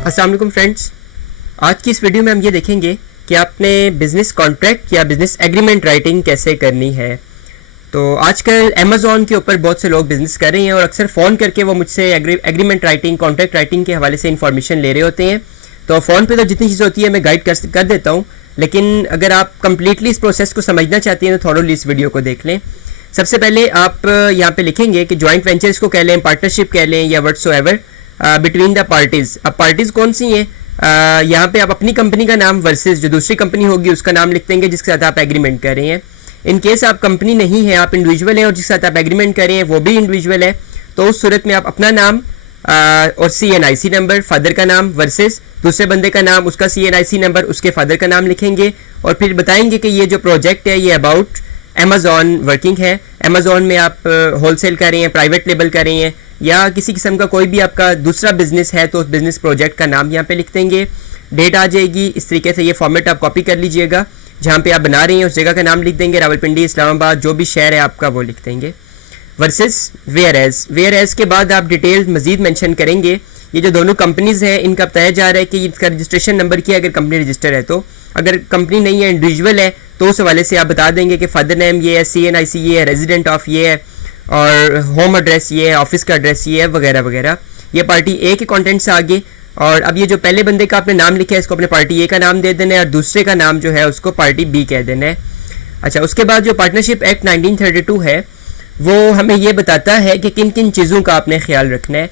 अस्सलाम वालेकुम फ्रेंड्स। आज की इस वीडियो में हम ये देखेंगे कि आपने बिज़नेस कॉन्ट्रैक्ट या बिज़नेस एग्रीमेंट राइटिंग कैसे करनी है। तो आजकल अमेज़ॉन के ऊपर बहुत से लोग बिज़नेस कर रहे हैं और अक्सर फ़ोन करके वो मुझसे एग्रीमेंट राइटिंग, कॉन्ट्रैक्ट राइटिंग के हवाले से इन्फॉर्मेशन ले रहे होते हैं। तो फ़ोन पे तो जितनी चीज़ होती है मैं गाइड कर देता हूँ, लेकिन अगर आप कम्प्लीटली इस प्रोसेस को समझना चाहती हैं तो थोड़ा इस वीडियो को देख लें। सबसे पहले आप यहाँ पे लिखेंगे कि जॉइंट वेंचर्स को कह लें, पार्टनरशिप कह लें या व्हाट्सोएवर बिटवीन द पार्टीज़। अब पार्टीज़ कौन सी हैं? यहाँ पे आप अपनी कंपनी का नाम वर्सेस जो दूसरी कंपनी होगी उसका नाम लिख देंगे जिसके साथ आप एग्रीमेंट कर रहे हैं। इन केस आप कंपनी नहीं है, आप इंडिविजुअल हैं और जिसके साथ आप एग्रीमेंट कर रहे हैं वो भी इंडिविजुअल है, तो उस सूरत में आप अपना नाम और CNIC नंबर, फादर का नाम वर्सेस दूसरे बंदे का नाम, उसका CNIC नंबर, उसके फादर का नाम लिखेंगे और फिर बताएंगे कि ये जो प्रोजेक्ट है ये अबाउट अमेज़ॉन वर्किंग है। अमेज़ॉन में आप होलसेल कर रहे हैं, प्राइवेट लेबल कर रहे हैं या किसी किस्म का कोई भी आपका दूसरा बिजनेस है तो उस बिजनेस प्रोजेक्ट का नाम यहाँ पे लिख देंगे। डेट आ जाएगी। इस तरीके से ये फॉर्मेट आप कॉपी कर लीजिएगा। जहाँ पे आप बना रहे हैं उस जगह का नाम लिख देंगे, रावलपिंडी, इस्लामाबाद, जो भी शहर है आपका वो लिख देंगे। वर्सेस वेयर एज के बाद आप डिटेल मजीद मेंशन करेंगे। ये जो दोनों कंपनीज हैं इनका बताया जा रहा है कि इसका रजिस्ट्रेशन नंबर क्या है अगर कंपनी रजिस्टर है तो, अगर कंपनी नहीं है इंडिविजुअल है तो उस हवाले से आप बता देंगे कि फादर नेम ये है, CNIC ये है, रेजिडेंट ऑफ ये है और होम एड्रेस ये है, ऑफिस का एड्रेस ये है वगैरह वगैरह। ये पार्टी ए के कंटेंट से आगे। और अब ये जो पहले बंदे का आपने नाम लिखा है इसको अपने पार्टी ए का नाम दे देना है और दूसरे का नाम जो है उसको पार्टी बी कह देना है। अच्छा, उसके बाद जो पार्टनरशिप एक्ट 1932 है वो हमें ये बताता है कि किन किन चीज़ों का आपने ख्याल रखना है।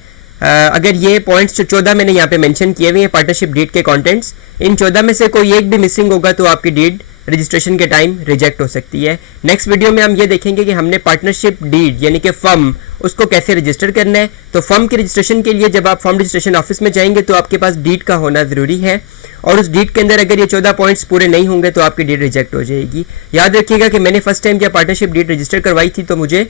अगर ये पॉइंट्स जो 14 मैंने यहाँ पे मेंशन किए हुए हैं पार्टनरशिप डीड के कंटेंट्स, इन 14 में से कोई एक भी मिसिंग होगा तो आपकी डीड रजिस्ट्रेशन के टाइम रिजेक्ट हो सकती है। नेक्स्ट वीडियो में हम ये देखेंगे कि हमने पार्टनरशिप डीड यानी कि फर्म उसको कैसे रजिस्टर करना है। तो फर्म की रजिस्ट्रेशन के लिए जब आप फर्म रजिस्ट्रेशन ऑफिस में जाएंगे तो आपके पास डीड का होना ज़रूरी है और उस डीड के अंदर अगर ये 14 पॉइंट्स पूरे नहीं होंगे तो आपकी डीड रिजेक्ट हो जाएगी। याद रखिएगा कि मैंने फर्स्ट टाइम जब पार्टनरशिप डीड रजिस्टर करवाई थी तो मुझे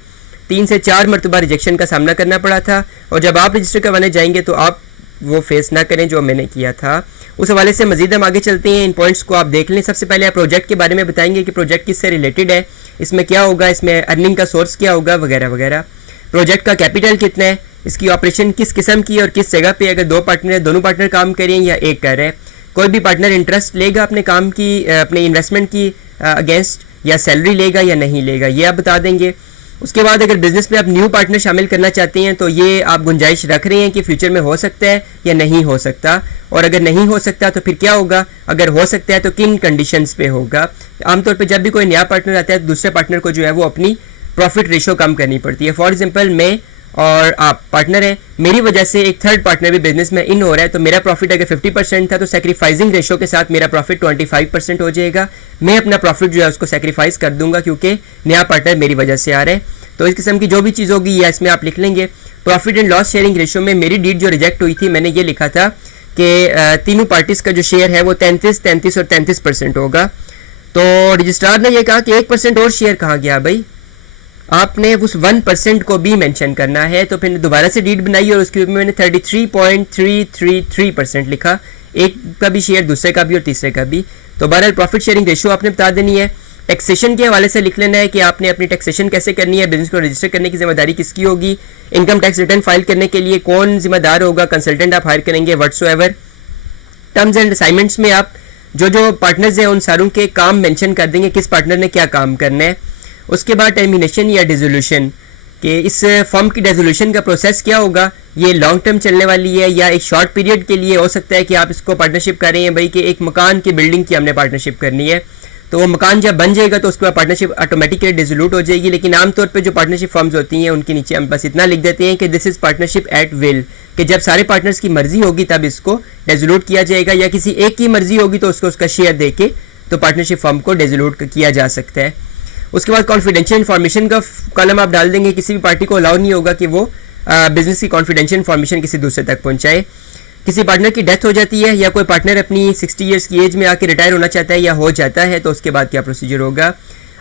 3 से 4 मरतबा रिजेक्शन का सामना करना पड़ा था और जब आप रजिस्टर करवाने जाएंगे तो आप वो फेस ना करें जो मैंने किया था। उस हवाले से मजीद हम आगे चलते हैं। इन पॉइंट्स को आप देख लें। सबसे पहले आप प्रोजेक्ट के बारे में बताएंगे कि प्रोजेक्ट किससे रिलेटेड है, इसमें क्या होगा, इसमें अर्निंग का सोर्स क्या होगा वगैरह वगैरह। प्रोजेक्ट का कैपिटल कितना है, इसकी ऑपरेशन किस किस्म की और किस जगह पे, अगर दो पार्टनर है दोनों पार्टनर काम कर रहे हैं या एक कर रहे हैं, कोई भी पार्टनर इंटरेस्ट लेगा अपने काम की, अपने इन्वेस्टमेंट की अगेंस्ट, या सैलरी लेगा या नहीं लेगा, ये आप बता देंगे। उसके बाद अगर बिजनेस में आप न्यू पार्टनर शामिल करना चाहते हैं तो ये आप गुंजाइश रख रहे हैं कि फ्यूचर में हो सकता है या नहीं हो सकता, और अगर नहीं हो सकता तो फिर क्या होगा, अगर हो सकता है तो किन कंडीशंस पे होगा। आमतौर पे जब भी कोई नया पार्टनर आता है तो दूसरे पार्टनर को जो है वो अपनी प्रॉफिट रेशो कम करनी पड़ती है। फॉर एग्जांपल मैं और आप पार्टनर हैं, मेरी वजह से एक थर्ड पार्टनर भी बिजनेस में इन हो रहा है तो मेरा प्रॉफिट अगर 50% था तो सेक्रीफाइसिंग रेशो के साथ मेरा प्रॉफिट 25% हो जाएगा। मैं अपना प्रॉफिट जो है उसको सेक्रीफाइस कर दूंगा क्योंकि नया पार्टनर मेरी वजह से आ रहा है। तो इस किस्म की जो भी चीज़ होगी या इसमें आप लिख लेंगे। Profit and loss sharing ratio में मेरी डीड जो रिजेक्ट हुई थी मैंने ये लिखा था कि तीनों पार्टीज का जो शेयर है वो 33, 33 और 33% होगा। तो रजिस्ट्रार ने यह कहा कि 1% और शेयर कहाँ गया भाई, आपने उस 1% को भी मेंशन करना है। तो फिर दोबारा से डीड बनाई और उसके ऊपर मैंने 33.333% लिखा, एक का भी शेयर, दूसरे का भी और तीसरे का भी। तो बहरहाल प्रॉफिट शेयरिंग रेशो आपने बता देनी है। टैक्सेशन के हवाले से लिख लेना है कि आपने अपनी टैक्सेशन कैसे करनी है, बिजनेस को रजिस्टर करने की जिम्मेदारी किसकी होगी, इनकम टैक्स रिटर्न फाइल करने के लिए कौन जिम्मेदार होगा, कंसल्टेंट आप हायर करेंगे व्हाट्सोएवर। टर्म्स एंड असाइनमेंट्स में आप जो जो पार्टनर्स हैं उन सारों के काम मेंशन कर देंगे, किस पार्टनर ने क्या काम करना है। उसके बाद टर्मिनेशन या डिसोल्यूशन कि इस फर्म की डिसोल्यूशन का प्रोसेस क्या होगा, ये लॉन्ग टर्म चलने वाली है या एक शॉर्ट पीरियड के लिए हो सकता है कि आप इसको पार्टनरशिप कर रहे हैं भाई कि एक मकान की बिल्डिंग की हमने पार्टनरशिप करनी है, तो वो मकान जब बन जाएगा तो उसके बाद पार्टनरशिप ऑटोमेटिकली डिसोल्यूट हो जाएगी। लेकिन आमतौर पे जो पार्टनरशिप फर्म्स होती हैं उनके नीचे हम बस इतना लिख देते हैं कि this is partnership at will, कि जब सारे पार्टनर्स की मर्जी होगी तब इसको डिसोल्यूट किया जाएगा, या किसी एक की मर्जी होगी तो उसको उसका शेयर दे के तो पार्टनरशिप फर्म को डिसोल्यूट किया जा सकता है। उसके बाद कॉन्फिडेंशियल इन्फॉर्मेशन का कॉलम आप डाल देंगे। किसी भी पार्टी को अलाउ नहीं होगा कि वो बिजनेस की कॉन्फिडेंशियल इन्फॉर्मेशन किसी दूसरे तक पहुंचाए। किसी पार्टनर की डेथ हो जाती है या कोई पार्टनर अपनी 60 ईयर्स की एज में आके रिटायर होना चाहता है या हो जाता है तो उसके बाद क्या प्रोसीजर होगा।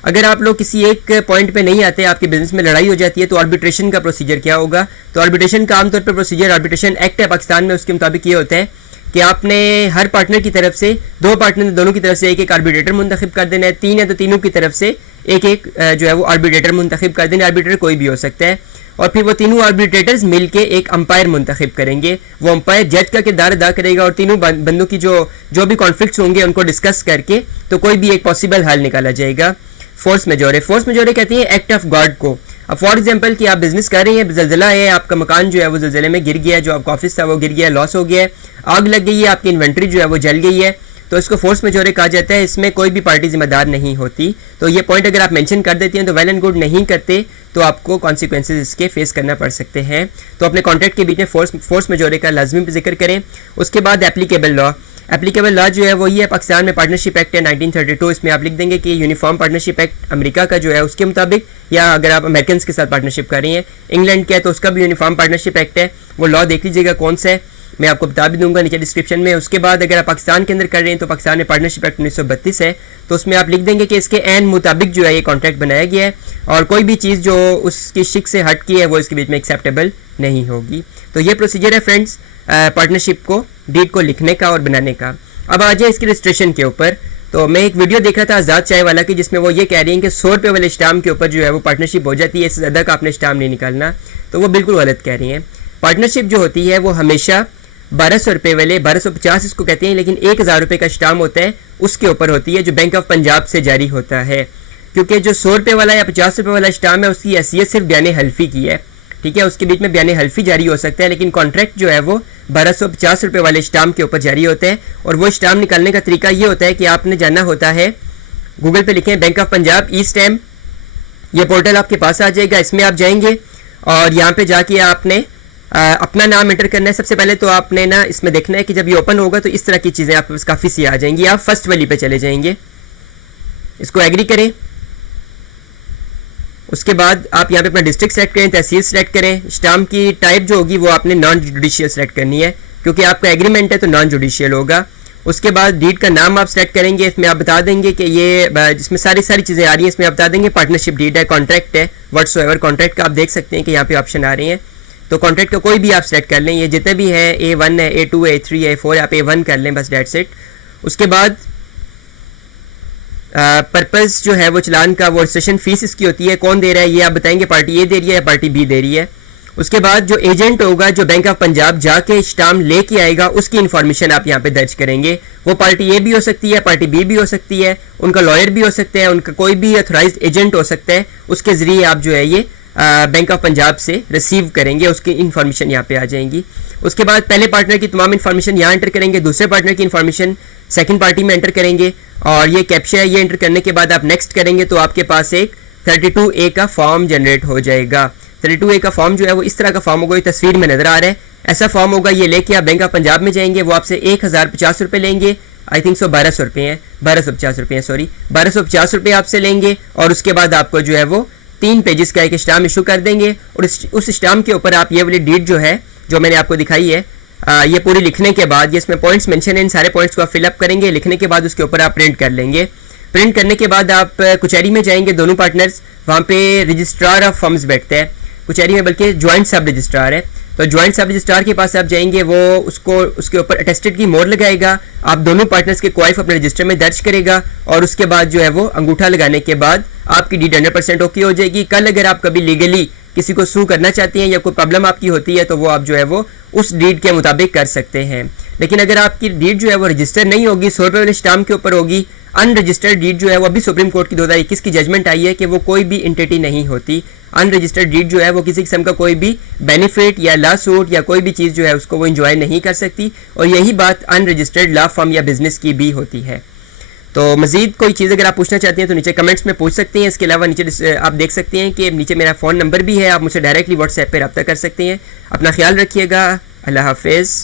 अगर आप लोग किसी एक पॉइंट पे नहीं आते, आपके बिजनेस में लड़ाई हो जाती है तो आर्बिट्रेशन का प्रोसीजर क्या होगा। तो आर्बिट्रेशन का आमतौर पर प्रोसीजर, आर्बिट्रेशन एक्ट है पाकिस्तान में, उसके मुताबिक ये होता है कि आपने हर पार्टनर की तरफ से, दो पार्टनर दोनों की तरफ से एक एक आर्बिट्रेटर मुंतखब कर देना है। 3 है तो तीनों की तरफ से एक एक जो है वो आर्बिट्रेटर मुंतखब कर देंगे। आर्बिट्रेटर कोई भी हो सकता है, और फिर वो तीनों आर्बिट्रेटर्स मिलके एक अंपायर मुंतखब करेंगे। वो अंपायर जज का किरदार अदा करेगा और तीनों बंदों की जो भी कॉन्फ्लिक्ट्स होंगे उनको डिस्कस करके तो कोई भी एक पॉसिबल हल निकाला जाएगा। फोर्स मेजोरे कहती है एक्ट ऑफ गॉड को। अब फॉर एग्जांपल कि आप बिजनेस कर रही हैं, ज़लज़ला है, आपका मकान जो है वो ज़लज़ले में गिर गया, जो आपका ऑफिस था वो गिर गया, लॉस हो गया है, आग लग गई है, आपकी इन्वेंट्री जो है वो जल गई है, तो इसको फोर्स मेजोरे कहा जाता है। इसमें कोई भी पार्टी जिम्मेदार नहीं होती। तो ये पॉइंट अगर आप मेंशन कर देती हैं तो वेल एंड गुड, नहीं करते तो आपको कॉन्सिक्वेंसेज इसके फेस करना पड़ सकते हैं। तो अपने कॉन्ट्रैक्ट के बीच में फोर्स मेजोरे का लाजमी जिक्र करें। उसके बाद एप्लीकेबल लॉ जो है वो ये है, पाकिस्तान में पार्टनरशिप एक्ट है 1932, इसमें आप लिख देंगे कि यूनिफॉर्म पार्टनरशिप एक्ट अमेरिका का जो है उसके मुताबिक, या अगर आप अमेरिकन के साथ पार्टनरशिप कर रही हैं, इंग्लैंड का है तो उसका भी यूनिफॉर्म पार्टनरशिप एक्ट है। वो लॉ देख लीजिएगा कौन सा है, मैं आपको बता भी दूंगा नीचे डिस्क्रिप्शन में। उसके बाद अगर आप पाकिस्तान के अंदर कर रहे हैं तो पाकिस्तान में पार्टनरशिप एक्ट 1932 है, तो उसमें आप लिख देंगे कि इसके एन मुताबिक जो है ये कॉन्ट्रैक्ट बनाया गया है, और कोई भी चीज़ जो उसकी शिक से हट की है वो इसके बीच में एक्सेप्टेबल नहीं होगी। तो ये प्रोसीजर है फ्रेंड्स पार्टनरशिप को, डीड को लिखने का और बनाने का। अब आ जाए इसकी रजिस्ट्रेशन के ऊपर। तो मैं एक वीडियो देख रहा था आज़ाद चाय वाला की, जिसमें वो ये कह रही हैं कि 100 रुपये वाले स्टाम्प के ऊपर जो है वो पार्टनरशिप हो जाती है, इससे ज़्यादा का आपने स्टाम्प नहीं निकालना। तो वो बिल्कुल गलत कह रही हैं। पार्टनरशिप जो होती है वो हमेशा 1200 रुपये वाले, 1250 इसको कहते हैं, लेकिन 1000 रुपये का स्टाम्प होता है उसके ऊपर होती है, जो बैंक ऑफ पंजाब से जारी होता है। क्योंकि जो 100 रुपये वाला या 50 रुपये वाला स्टाम्प है उसकी हैसियत सिर्फ बयान हल्फी की है, ठीक है, उसके बीच में बयान हल्फी जारी हो सकता है, लेकिन कॉन्ट्रैक्ट जो है वो 1250 रुपये वाले स्टाम्प के ऊपर जारी होते हैं। और वो स्टाम्प निकालने का तरीका ये होता है कि आपने जाना होता है, गूगल पे लिखें bank of Punjab E stamp, ये पोर्टल आपके पास आ जाएगा, इसमें आप जाएंगे और यहाँ पे जाके आपने अपना नाम एंटर करना है। सबसे पहले तो आपने ना इसमें देखना है कि जब ये ओपन होगा तो इस तरह की चीज़ें आपके पास काफ़ी सी आ जाएंगी। आप फर्स्ट वाली पे चले जाएंगे, इसको एग्री करें। उसके बाद आप यहाँ पे अपना डिस्ट्रिक्ट सेलेक्ट करें, तहसील सेलेक्ट करें। स्टाम्प की टाइप जो होगी वो आपने नॉन जुडिशियल सेलेक्ट करनी है, क्योंकि आपका एग्रीमेंट है तो नॉन जुडिशियल होगा। उसके बाद डीड का नाम आप सेलेक्ट करेंगे, इसमें आप बता देंगे कि ये जिसमें सारी चीज़ें आ रही हैं, इसमें आप बता देंगे पार्टनरशिप डीड है, कॉन्ट्रैक्ट है, व्हाट्सोएवर कॉन्ट्रैक्ट का आप देख सकते हैं कि यहाँ पे ऑप्शन आ रहे हैं। तो कॉन्ट्रैक्ट का कोई भी आप सेलेक्ट कर लें, ये जितने भी हैं A1 है, A2 है, A3 है, A4 आप A1 कर लें, बस डेट्स इट। उसके बाद पर्पस जो है वो चलान का, वो रजिस्ट्रेशन फीस इसकी होती है, कौन दे रहा है ये आप बताएंगे, पार्टी ए दे रही है या पार्टी बी दे रही है। उसके बाद जो एजेंट होगा जो बैंक ऑफ पंजाब जाके स्टाम्प लेके आएगा उसकी इन्फॉर्मेशन आप यहाँ पे दर्ज करेंगे। वो पार्टी ए भी हो सकती है, पार्टी बी भी हो सकती है, उनका लॉयर भी हो सकता है, उनका कोई भी अथोराइज्ड एजेंट हो सकता है, उसके ज़रिए आप जो है ये बैंक ऑफ पंजाब से रिसीव करेंगे, उसकी इन्फॉर्मेशन यहाँ पे आ जाएंगी। उसके बाद पहले पार्टनर की तमाम इन्फॉर्मेशन यहाँ एंटर करेंगे, दूसरे पार्टनर की इन्फॉर्मेशन सेकंड पार्टी में एंटर करेंगे, और ये कैप्चा है, ये एंटर करने के बाद आप नेक्स्ट करेंगे तो आपके पास एक 32A का फॉर्म जनरेट हो जाएगा। 32A का फॉर्म जो है वो इस तरह का फॉर्म होगा, ये तस्वीर में नजर आ रहा है, ऐसा फॉर्म होगा। ये लेके आप बैंक ऑफ पंजाब में जाएंगे, वो आपसे 1050 रुपये लेंगे, आई थिंक सो 1200 रुपये हैं, 1250 रुपये हैं, सॉरी 1250 रुपये आपसे लेंगे। और उसके बाद आपको जो है वो 3 पेजेस का एक स्टाम्प इशू कर देंगे, और उस स्टाम्प के ऊपर आप ये वाली डीड जो है जो मैंने आपको दिखाई है, ये पूरी लिखने के बाद, ये इसमें पॉइंट्स मेंशन है, इन सारे पॉइंट्स को आप फिलअप करेंगे। लिखने के बाद उसके ऊपर आप प्रिंट कर लेंगे। प्रिंट करने के बाद आप कचहरी में जाएंगे, दोनों पार्टनर्स, वहाँ पे रजिस्ट्रार ऑफ फर्म्स बैठते हैं कचहरी में, बल्कि ज्वाइंट सब रजिस्ट्रार है, तो ज्वाइंट सब रजिस्ट्रार के पास आप जाएंगे, वो उसको उसके ऊपर अटेस्टेड की मोहर लगाएगा, आप दोनों पार्टनर्स के क्वाइफ अपने रजिस्टर में दर्ज करेगा, और उसके बाद जो है वो अंगूठा लगाने के बाद आपकी डीड 100% ओके हो जाएगी। कल अगर आप कभी लीगली किसी को सू करना चाहती हैं या कोई प्रॉब्लम आपकी होती है तो वो आप जो है वो उस डीड के मुताबिक कर सकते हैं। लेकिन अगर आपकी डीड जो है वो रजिस्टर नहीं होगी, 100 रुपये वाले स्टाम्प के ऊपर होगी, अनरजिस्टर्ड डीड जो है वो अभी सुप्रीम कोर्ट की 2021 की जजमेंट आई है कि वो कोई भी इंटिटी नहीं होती। अनरजिस्टर्ड डीड जो है वो किसी किस्म का कोई भी बेनिफिट या लॉ सूट या कोई भी चीज़ जो है उसको वो इंजॉय नहीं कर सकती, और यही बात अनरजिस्टर्ड लॉ फर्म या बिजनेस की भी होती है। तो मजीद कोई चीज़ अगर आप पूछना चाहते हैं तो नीचे कमेंट्स में पूछ सकते हैं। इसके अलावा नीचे आप देख सकते हैं कि नीचे मेरा फ़ोन नंबर भी है, आप मुझसे डायरेक्टली व्हाट्सएप पे रब्ता कर सकते हैं। अपना ख्याल रखिएगा, अल्लाह हाफिज़।